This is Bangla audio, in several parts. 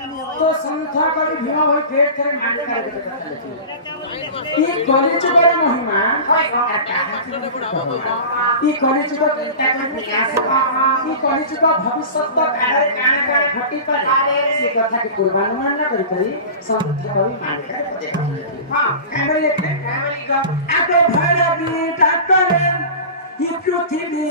तो संख्या कवि भीम होई पेट करे मांड करे के कथा लिखी ई कलिजुगर महिमा ई कलिजुग चिंता कर विकास ई कलिजुग भविष्यत काଳରେ काना काना घटी पारे से कथा के पूर्वानुमान न करी करी संख्या कवि मांड करे के कथा लिखी हां फैमिली लिखते फैमिली का आतो भैरवी डाक्टर ई पृथ्वी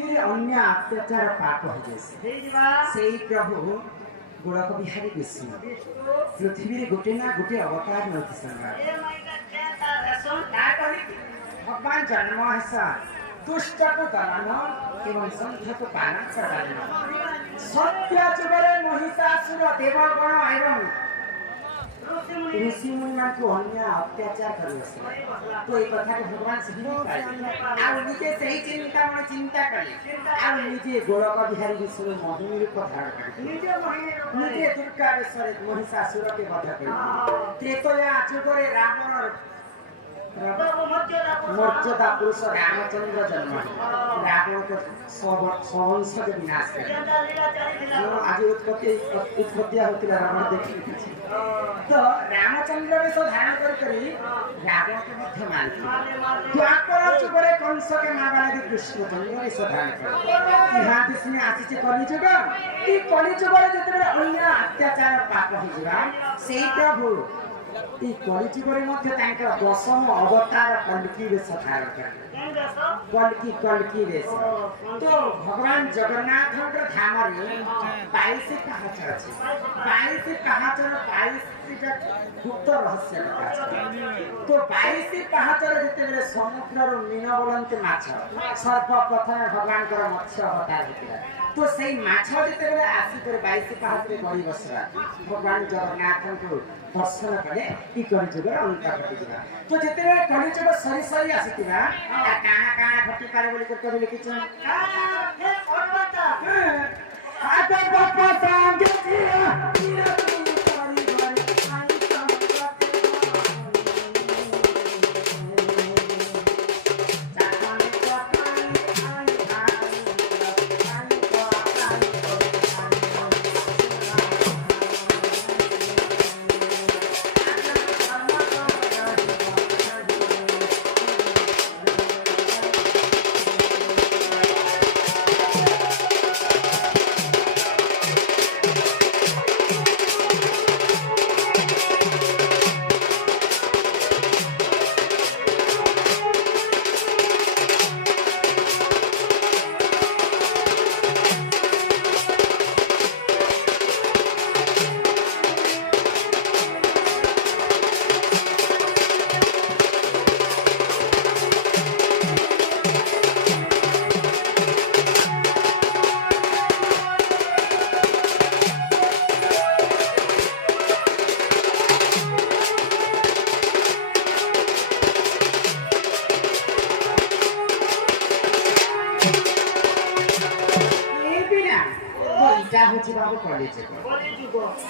के हो अत्याचार पाप हो जैसे सेई प्रभु गोड़क बिहारी विष्णु पृथ्वी गोटे ना गोटे अवतार नथि संगा भगवान जन्म है दुष्ट को दलन एवं संत को पालन करवाना सत्य जुगरे महिषासुर देवगण एवं ऋषि मुनि को अन्य अत्याचार कर तो ये कथा के भगवान से आ निजे सही चिंता मन चिंता करे आ निजे गोड़क बिहारी विष्णु महिमा रूप धारण करे निजे दुर्गावेश्वर महिषासुर के वध करे त्रेतया जुगरे रावण मर्यादा पुरुष रामचंद्र जन्म रावण को सवंश के विनाश करे आज उत्पत्ति होती रावण देखी तो रामचंद्र वेश धारण करी रावण के मध्य मानती द्वापर जुगरे कंस के मां वाला कृष्णचंद्र वेश धारण करे यहाँ देश में आसी कलिजुग ई कलिजुग जते अन्य अत्याचार पाप हो जिवा सेई प्रभु ई कलिजुगरे मध्य तांकर दशम अवतार कल्की वेश धारण करे कल्की वेश तो भगवान जगन्नाथ के धाम रे 22 पाहाच अछि 22 पाहाचर 22 गुप्त रहस्य तो 22 पाहाचर जते बेले समुद्र रो मीन बोलंते माछ सर्वप्रथम भगवान कर मत्स्य अवतार हेतिला तो सेई माछ जते बेले आसी कर 22 पाहाच रे पड़ी बसरा भगवान जगन्नाथ को दर्शन करे की कलिजुग अंत घटिला तो जते बेले कलिजुग सरी सरी आसीतिबा आ काना काना घटी पारे बोली कवि लिखिछन हे पर्वत आते बापा सांगे जिया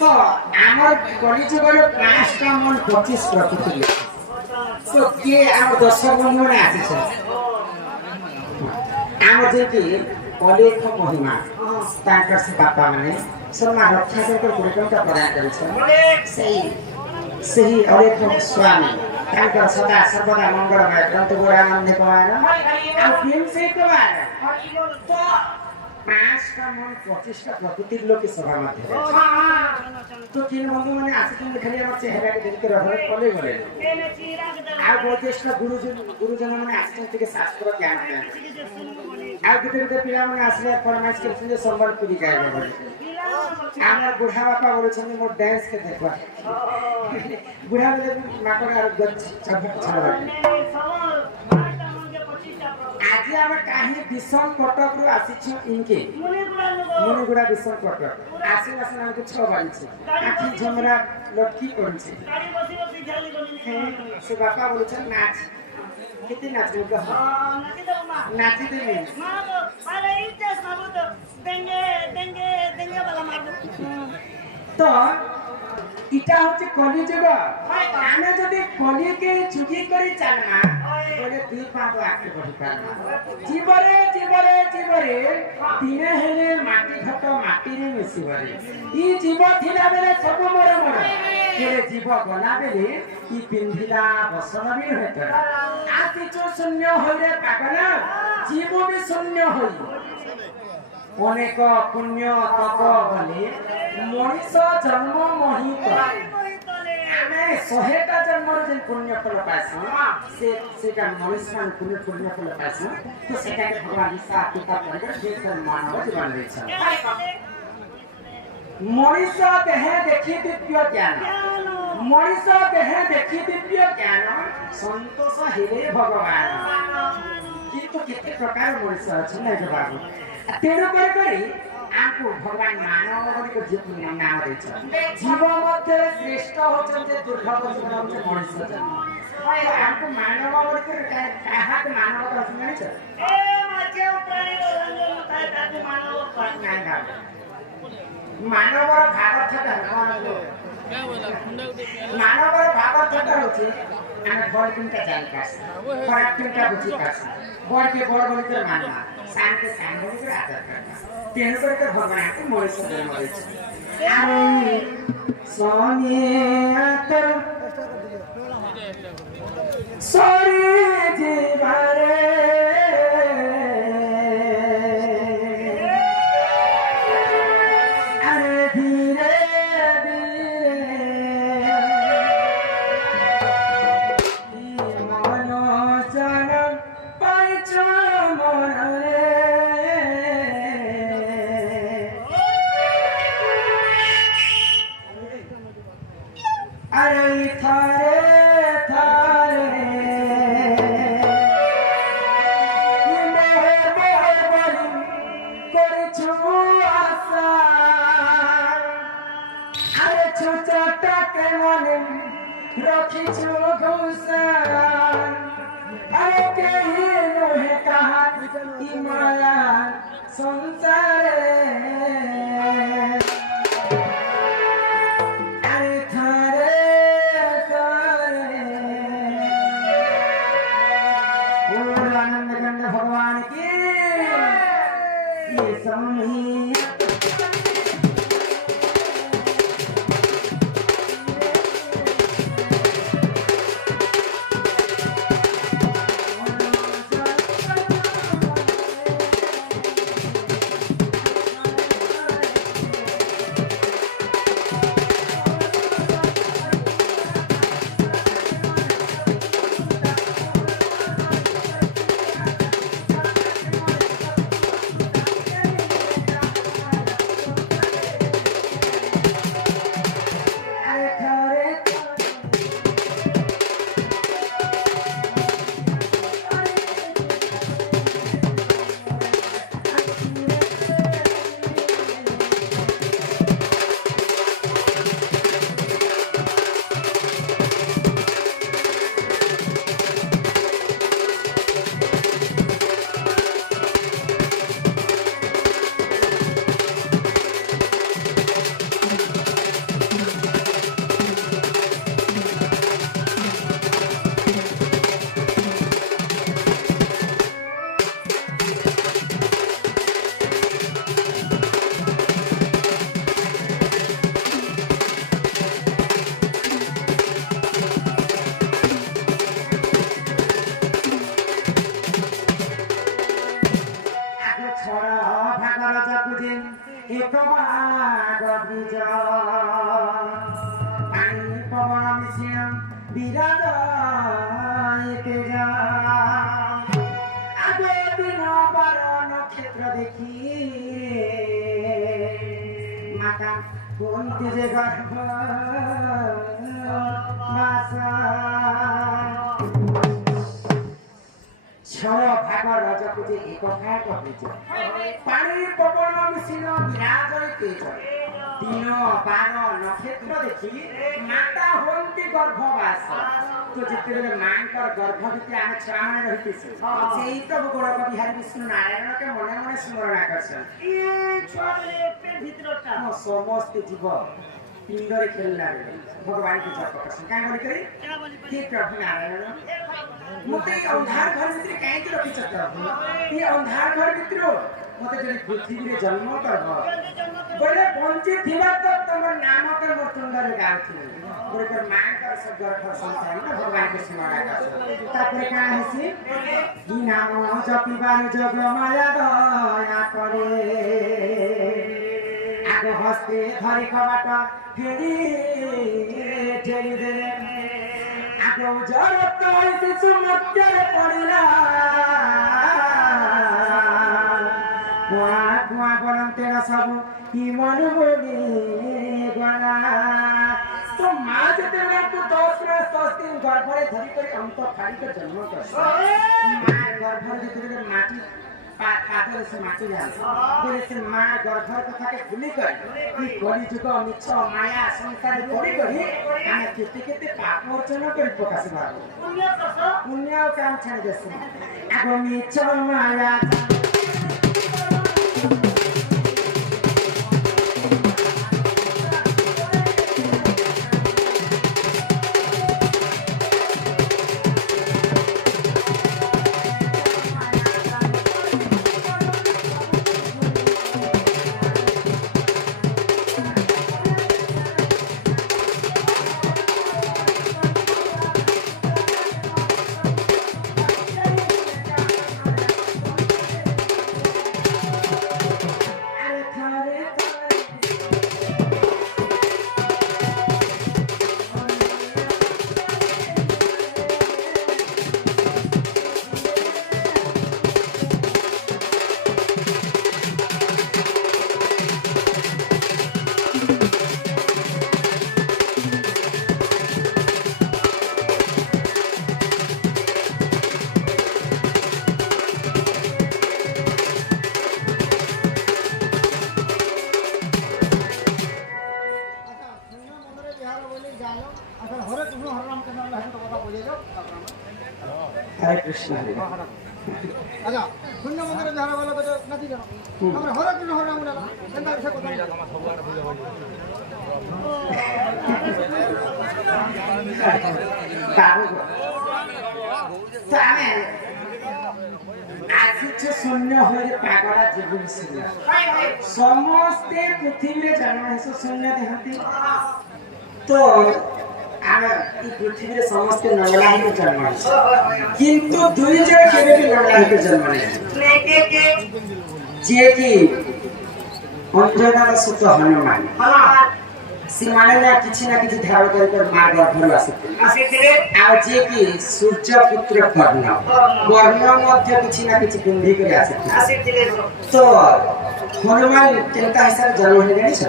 तो आमर कलिजुगर 5टा मन 25 प्रकृति तो के आम 10 बंधु आसी आम जेकी कलेख महिमा ତାଙ୍କର ସେ ବାପା ମାନେ ମା ରକ୍ଷାକରଙ୍କର କୋଟି ଟଙ୍କା ପ୍ରଦାନ କରିଛନ୍ତି ସେହି ଅନେକ ସ୍ୱାମୀ ତାଙ୍କର ସଦା ସର୍ବଦା ମଙ୍ଗଳମୟ ଗ୍ରନ୍ଥ ଗୁଣାନନ୍ଦ କମାୟନ ଆଉ ପ୍ରେମ ସହିତ ପାଞ୍ଚଟା ମନ 25ଟା ପ୍ରକୃତିର ଲୋକେ ସଭା ମଧ୍ୟରେ তো তিন বন্ধু মানে আসিছেন খালি আমার চেহারাকে দেখতে রহরে কলে গলে আর বৈজ্ঞেষ্ঠ গুরুজন মানে আসিছেন থেকে শাস্ত্র জ্ঞান দেন আর দুটো পিলা মানে আসলে ফরমাইশ করছেন যে সম্বলপুরি গাইবে বলে আমার বুড়া বাপা বলেছেন মোর ডান্স কে দেখবা বুড়া বলে মাকড় আর গছ ছাড়া আজি আমার কাহি বিশন কটক রু আসিছু ইনকে মুনিগুড়া বিশন কটক আসি আসি আমাকে 6 বাড়িছে আখি ঝমরা লটকি করছে সে বাপা বলেছেন নাচ কিতে নাচবে গো নাচি দেবে তো ইটা হচ্ছে কলিযুগ আমি যদি কলিকে চুকি করে চালমা বলে দুই পাঁচ আগে বড়ি পারমা জীবরে জীবরে জীবরে দিনে হেলে মাটি ঘট মাটিরে মিশিবরে ই জীব থিলা বেলে সব মরে মরে কেলে জীব গলা বেলে ই পিন্ধিলা বসন বি হইতরা আসিছো শূন্য হইরে পাগল জীব বি শূন্য হই অনেক পুণ্য তপ বলে মଣିଷ জন্ম মহিত ଆମେ 100ଟା ଜନ୍ମର ଯେ ପୁଣ୍ୟ ଫଳ ପାଇଛୁ ସେଟା ମଣିଷ ମାନେ ପୁଣ୍ୟ ଫଳ ପାଇଛୁ ତ ସେଟାକେ ଭଗବାନ ହିସାବ କିତାବ କରିକି ସେ ମାନବ ଜୀବନ ଦେଇଛନ୍ତି ମଣିଷ ଦେହେ ଦେଖି ଦିବ୍ୟ ଜ୍ଞାନ ମଣିଷ ଦେହେ ଦେଖି ଦିବ୍ୟ ଜ୍ଞାନ ସନ୍ତୋଷ ହେଲେ ଭଗବାନ କିନ୍ତୁ କେତେ ପ୍ରକାର ମଣିଷ ଅଛନ୍ତି ବାବୁ ତେଣୁ କରି आपको भगवान मानव को जीव नाम देछन जीव मध्ये श्रेष्ठ होचन जे दुर्लभ जीवन होचे मनुष्य जन्म आपको मानव को कहा के मानव का सुनाई छ ए मजे प्राणी रंजन थाए ताको मानव पर नाही गा मानव भाव छटा क्या बोला खुंडा मानव भाव छटा होचे ଆମେ ବଡ଼ ଚିନ୍ତା ଜାଣି ପାସ ଖରାପ ଚିନ୍ତା ବୁଝି ପାସ ବଡ଼ କେ ବଡ଼ ବୋଲି କରି ମାନବା ଶାନ୍ତି ସାଙ୍ଗ ବୋଲି କରି ଆଦର କରିବା ତେଣୁ କରି ତ ଭଗବାନଙ୍କୁ ମଣିଷ ଜନ୍ମ ଦେଇଛି ଆଉ ସନିଆତର ସରି ଯିବାରେ ଆରେ ଧୀରେ भगवान की ये समय ବାଗ ବୀଜ ପାଣି ପବନ ମିଶ୍ରଣ ବିରାଜ ଏକେ ଯା ଆଗ ଦିନ ବାର ନକ୍ଷତ୍ର ଦେଖି ମାତା କୁହନ୍ତି ଯେ ଗର୍ଭ ମାସ ଛଅ ଭାଗ ରଜକୁ ଯେ ଏକ ଭାଗ ବୀଜ ପାଣି ପବନ ମିଶ୍ରଣ ବିରାଜ ତେଜ ଦିନ ବାର ନକ୍ଷତ୍ର ଦେଖି ମାତା ହୁଅନ୍ତି ଗର୍ଭବାସ তো যেତେବେଳେ ମାଙ୍କର ଗର୍ଭ ଭିତରେ ଆମେ ଛୁଆମାନେ ରହିଥିସୁ ସେଇ ତ ଗୋଳକ ବିହାରୀ ବିଷ୍ଣୁ ନାରାୟଣକେ ମନେ ମନେ ସ୍ମରଣ କରୁଛନ୍ତି ସମସ୍ତେ ଜୀବ ପିଣ୍ଡରେ ଖେଳିଲା ବେଳେ ଭଗବାନଙ୍କୁ ଜପ କରୁଛନ୍ତି କାହିଁ କରିକରି ହେ ପ୍ରଭୁ ନାରାୟଣ ମତେ এই ଅନ୍ଧାର ଘର ଭିତରେ କାହିଁକି ରଖିଛ ପ୍ରଭୁ এই ଅନ୍ଧାର ଘର ଭିତରୁ ମତେ ଯଦି ପୃଥିବୀରେ ଜନ୍ମ କରବ ବୋଲେ ବଞ୍ଚି ଥିବା ତ ତମର ନାମକେ ମୋ ତୁଣ୍ଡରେ ଗାଉଥିଲି ଗୋଟେ ମାଙ୍କର ସେ ଗର୍ଭ ସନ୍ତାନ ଭଗବାନଙ୍କୁ ସ୍ମରଣ କରୁଛନ୍ତି ତାପରେ କାଣା ହେଇଛି କି ନାମ ଜପିବାର ଯୋଗ ମାୟା ଦୟା করে আগ হস্তে ধরি কবাট ফেরি ঠেলি দেলে আগ জড়ত হইতে সমুদ্রে পড়িলা কুয়া কুয়া বলন্তের সবু কি মনু বলি গলা তো মা যেতেବେଳେ ଆମକୁ 10 ମାସ 10 ଦିନ ଗର୍ଭରେ ଧରି କରି ଅନ୍ତ ଫାଡ଼ିକ ଜନ୍ମ କରିଛି ମା ଗର୍ଭରେ ଯେତେବେଳେ ମାଟି ପାଦରେ ସେ ମାଟି ଯାଆନ୍ତି ବୋଲେ ସେ ମା ଗର୍ଭର କଥାକେ ଭୁଲି କରି କି କଳିଯୁଗ ମିଛ ମାୟା ସଂସାରରେ ପଡ଼ି କରି ଆମେ କେତେ କେତେ ପାପ ଅର୍ଜନ କରି ପକାସିବା ପୁଣ୍ୟ ଆଉ କାମ ଛାଡ଼ି ଦେସି ଆଗ ମିଛ ମାୟା हरे कृष्ण हरे अच्छा शून्य मंदिर ध्यान वाला तो नदी जानो हमरे हरे कृष्ण हरे राम बोला केनता विषय को तो आमे आसिछ शून्य होरे पागड़ा जीवन सिला समस्ते पृथ्वी रे जन्म हेसु शून्य देहती तो आमे ई पृथ्वी रे समस्ते नंगला ही जन्म किंतु दुई जण केबे भी नंगला ही जन्म नहीं जे की अंजनार सुत हनुमान सीमाने ना किछि ध्यान कर मार गर्भर आसिथिले आ जे की सूर्य पुत्र कर्ण कर्ण मध्य किछि पिंधी कर आसिथिले तो हनुमान केनता हिसाब जन्म हे जानि छ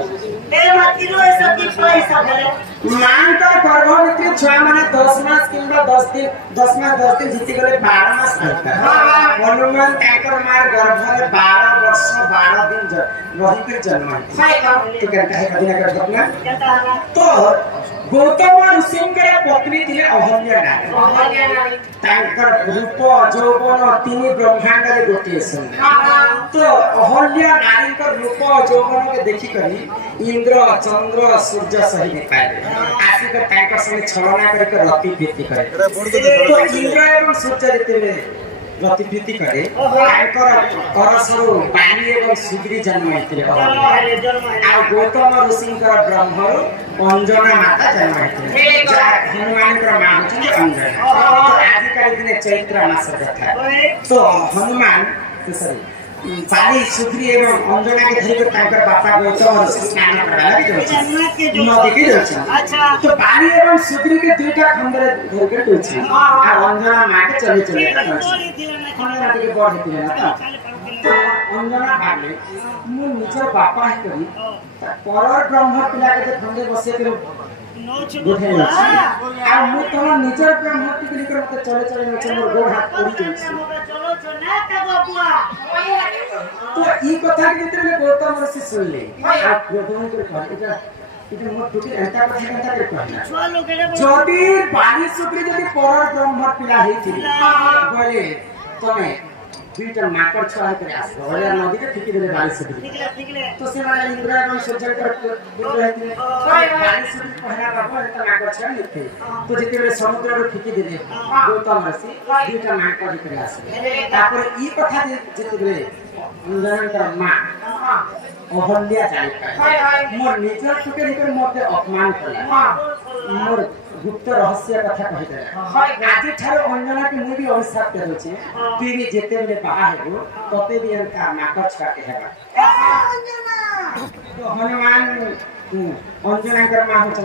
ए मातिरो ऐसा की पैसा भेले मान का गर्भ भितर छुआ माने 10 मास किंबा 10 दिन 10 मास 10 दिन जीति गले 12 मास रहता हनुमान ताकर मार गर्भ रे 12 वर्ष 12 दिन रही कर जन्म है तो केनता है कदिना कर अपना तो गौतम ऋषिंकर पत्नी थिले अहल्या नारी तांकर रूप यौवन तीन ब्रह्मांड रे गोटे सुंदर तो अहल्या नारी का रूप यौवन के देखि करी इंद्र चंद्र सूर्य सही पाए आसिक तांकर संगे छलना करी के रति प्रीति करे तो इंद्र एवं सूर्य जेते रति प्रीति करे तांकर करसरु पानी एवं सुग्री जन्म हेतिले आ गौतम ऋषिंकर ब्रह्मरु अंजना माता जन्म हेतिले हनुमान कर मां होछि अंजना तो आजि काल दिने चैत्र मास कथा तो हनुमान सॉरी ବାଲି ସୁଗ୍ରୀ ଏବଂ ଅଞ୍ଜନାକେ ଧରିକି ତାଙ୍କର ବାପା ଗୌତମ ଋଷି ସ୍ନାନ କରିବା ଲାଗି ଯାଉଛନ୍ତି ନଦୀକି ଯାଉଛନ୍ତି ତ ବାଲି ଏବଂ ସୁଗ୍ରୀକେ ଦୁଇଟା ଖଣ୍ଡରେ ଧରିକି ଯାଉଛି ଆଉ ଅଞ୍ଜନା ମାକେ ଚଲି ଚଲି ଯାଉଛି ଖଣ୍ଡରେ ଟିକେ ବଡ଼ ହେଇଥିଲେ ନା ତ ଅଞ୍ଜନା ଭାବେ ମୁଁ ନିଜ ବାପା ହେଇକରି ପରର ବ୍ରହ୍ମ ପିଲାକେ ଯେ ଖଣ୍ଡେ ବସେଇକରି ବୁଝେଇ ଅଛି ଆଉ ମୁଁ ତମ ନିଜର ବ୍ରହ୍ମ ଟିକେ ମତେ ଚଳେ ଚଳେ ନଉଛି ମୋର ଗୋଡ଼ ହାତ ପଡ଼ି ଯାଉଛି तो ई कथा के भीतर में गौतम ऋषि सुन ले आप गौतम को कहले এটা মোর টুটি এন্তা কথা কথা করে कहना যদি পানি সুক্রি যদি পর ব্রহ্ম পিলা হেইছিল বলে তুমি দুইটা মাকড় ছড়া করে আসো বলে নদীতে ঠিকি দেবে পানি সুক্রি তো সে মানে ইন্দ্রা এবং সূর্য করে বলে হেইছিল পানি সুক্রি পহলা বাবা এটা মাকড় ছড়া নিতে তো যেতেবে সমুদ্রর ঠিকি দেবে গৌতম ঋষি দুইটা মাকড় করে আসে তারপরে এই কথা যেতেবে অঞ্জনার মা অহল্যা জানি পায় মোর নিজের চোখে নিজের মধ্যে অপমান কলা মোর গুপ্ত রহস্য কথা কহিদেলা আজি ঠারে অঞ্জনাকে মুই বি অভিশাপ দেউছি তুই বি যেতে বেলে বাহা হেবু ততে বি এনকা নাকচ কাটে হেবা তো হনুমান অঞ্জনার মা হচ্ছে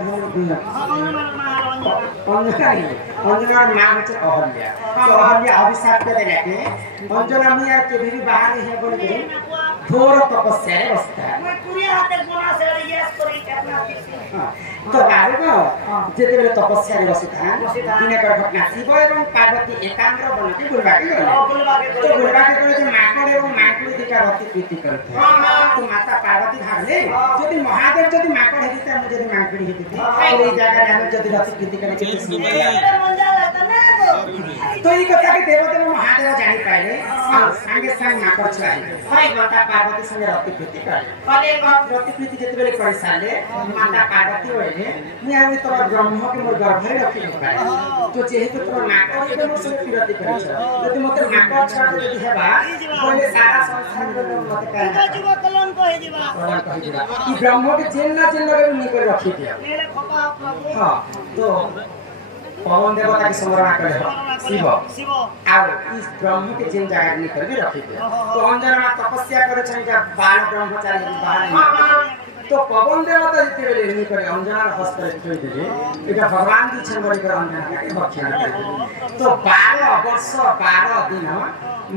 অঞ্জনার মা হচ্ছে অহল্যা তো অহল্যা অভিশাপ করে রাখে অঞ্জনা মুই আর কেবি বি বাহা হে বলে ঘোর তপস্যায় বসতা তো বারুগ যেতেবেলে তপস্যায় বসিতা দিনকর ঘটনা শিব এবং পার্বতী একাগ্র বনকে বুলবাকে গলে তো বুলবাকে গলে যে মাকড় এবং মাকড়ি দুইটা রতি প্রীতি করতে তো মাতা পার্বতী ভাবলে যদি মহাদেব যদি মাকড় হেদিতে আমি যদি মাকড়ি হেদিতে এই জায়গায় আমি যদি রতি প্রীতি করে কেতে সুন্দর তো এই কথা কি দেবদেব মহাদেব জানি পাইলে সাঙ্গে সাঙ্গ মাকড় ছুয়া হয় মাতা পার্বতী সঙ্গে রতি প্রীতি করে রতি প্রীতি যেতেবেলে করে সারলে মাতা পার্বতী বলে মুই আমি তোমার ব্রহ্মকে মোর গর্ভে রখি পারে তো যেহেতু তোমার মাকড় এটা মোর সঙ্গে বিরতি করেছ যদি মতে মাকড় ছাড়া যদি হেবা বলে সারা সংসার মতে কাজ যুব কলঙ্ক হয়ে যাবা এই ব্রহ্মকে জেল না লগে নি করে রখি দিয়া হ্যাঁ তো पवन देवता के स्मरण करे शिव और इस ब्रह्म के जिन जगह नहीं करके रखी दिया तो अंजना तपस्या करे छन जा बाल ब्रह्मचारी बाहर तो पवन देवता जते बेले नहीं करे अंजना हस्त रे छोड़ देले एटा भगवान दी छन बड़ी कर अंजना के भक्षण करे तो 12 वर्ष 12 दिन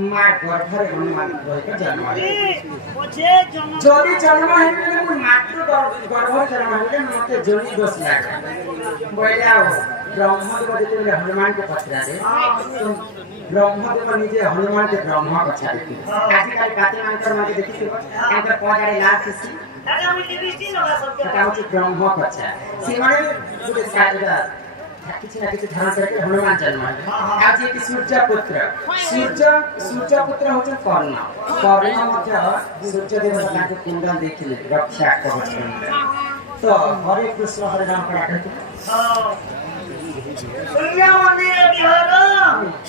मां गर्भरे हनुमान रहि के जन्म जदी जन्म हेले मु मात्र गर्भरे जन्म हेले मते जोनी दोष लागे बोलाओ ब्रह्मदेव जेतेबेले हनुमान के पछरारे तो ब्रह्मदेव निजे हनुमान के ब्रह्म पछारे आजकल बाती मानकर माके देखिथिबो तांकर पजारे लाल किसी दादा मुई दृष्टि लगा सब के ताउची ब्रह्म पछा सीमाने गुटे साइडा किछि ना किछि ध्यान करके हनुमान जन्म आज एक सूर्य पुत्र होचन कर्ण मध्य सूर्य देवता के कुंडल देखिले रक्षा कवच तो हरे कृष्ण हरे राम पढ़ा करके सूर्य मंदिर बिहार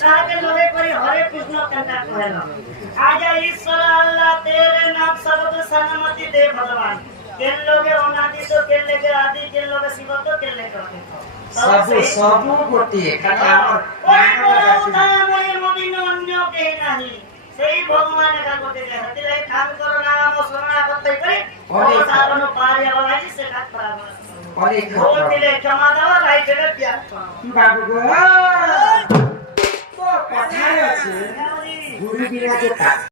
ताके लगे करी हरे कृष्ण कंटा कहला आजा ईश्वर अल्लाह तेरे नाम सबको सन्मति दे भगवान केन लोगे अनादि तो केन लेके आदि केन लोगे शिव तो केन लेके सब गोटे कथा मैं मदिन अन्य के नहीं সেই ভগবান का गोटे हति लाई काम करो नाम स्मरण करते करे और सावन पारिया वाली से काट बराबर और एक दिले क्षमा दावा राइट रे प्यार बाबू गो तो कथा আছে গুরু বিনা যে